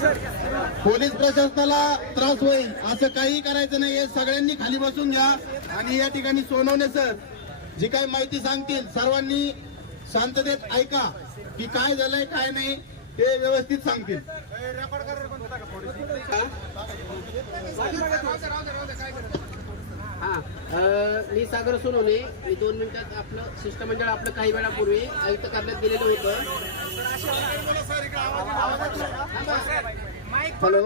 Police प्रशासनाला त्रास होईल असं काही करायचं नाही सगळ्यांनी खाली बसून घ्या आणि या ठिकाणी सोनवणे सर जी काही माहिती सांगतील सर्वांनी शांततेत ऐका की काय झालंय काय नाही ते व्यवस्थित सांगतील हा मी सागर सोनवणे मी दोन मिनिटात आपलं शिष्टमंडळ आपलं काही वेळापूर्वी आयुक्त करण्यात गेलेलं होतं हॅलो.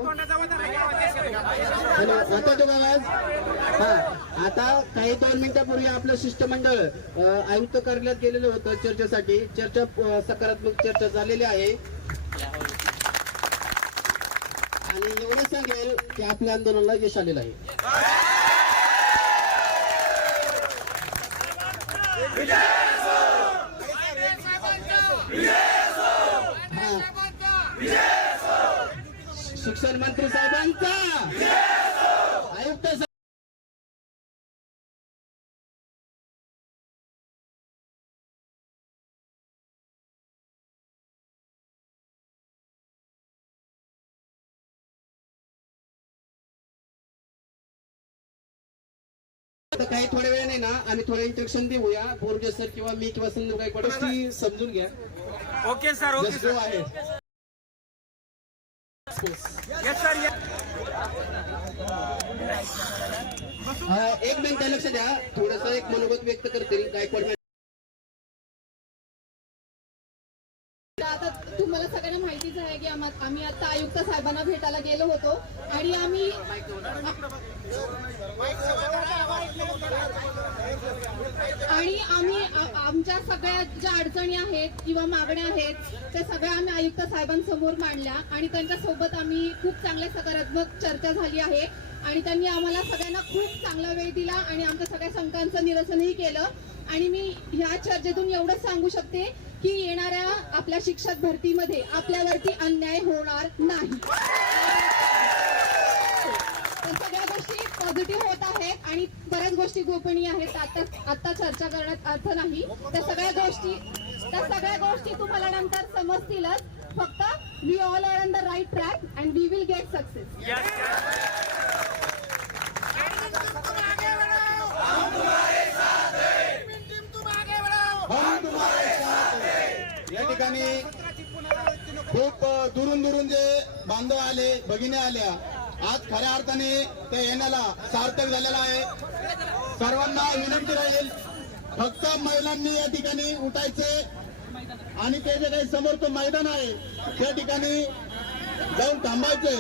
हॅलो आता तो आवाज हा आता काही दोन मिनिटापूर्वी आपलं शिष्टमंडळ आयुक्त कार्यालयात गेलेलं होतं चर्चेसाठी. चर्चा सकारात्मक चर्चा झालेली आहे. आणि एवढं सांगेल की आपल्या आंदोलनाला यश आलेलं आहे. शिक्षण मंत्री साहेबांचा. आयुक्त काही थोड्या वेळाने ना आम्ही थोडं इंस्ट्रक्शन देऊया. बोर्गे सर किंवा मी किंवा काही गोष्टी समजून घ्या. ओके सर ओके Just एक मिनिट लक्ष द्या. थोडस एक मनोगत व्यक्त करतील. गायकवाड आता तुम्हाला सगळ्यांना माहितीच आहे की आम्ही आता आयुक्त साहेबांना भेटायला गेलो होतो. आणि आम्ही आणि आम्ही आ- आमच्या सगळ्या ज्या अडचणी आहेत किंवा मागण्या आहेत त्या सगळ्या आम्ही आयुक्त साहेबांसमोर मांडल्या आणि त्यांच्यासोबत आम्ही खूप चांगल्या सकारात्मक चर्चा झाली आहे. आणि त्यांनी आम्हाला सगळ्यांना खूप चांगला वेळ दिला आणि आमच्या सगळ्या शंकांचं निरसनही केलं. आणि मी ह्या चर्चेतून एवढंच सांगू शकते की येणाऱ्या आपल्या शिक्षक भरतीमध्ये आपल्यावरती अन्याय होणार नाही. गोष्टी पॉझिटिव्ह होत आहेत आणि बऱ्याच गोष्टी गोपनीय आहेत. आता आता चर्चा करण्यात अर्थ नाही. त्या सगळ्या गोष्टी त्या सगळ्या गोष्टी तुम्हाला नंतर समजतीलच. फक्त we all are on the right track and we will get success हम तुम्हारे साथ हैं. या ठिकाणी खूप दुरून दुरून जे बांधव आले भगिनी आल्या आज खऱ्या अर्थाने त्या येण्याला सार्थक झालेला आहे. सर्वांना विनंती राहील फक्त महिलांनी या ठिकाणी उठायचे. आणि ते जे काही समोर तो मैदान आहे त्या ठिकाणी जाऊन थांबायचे.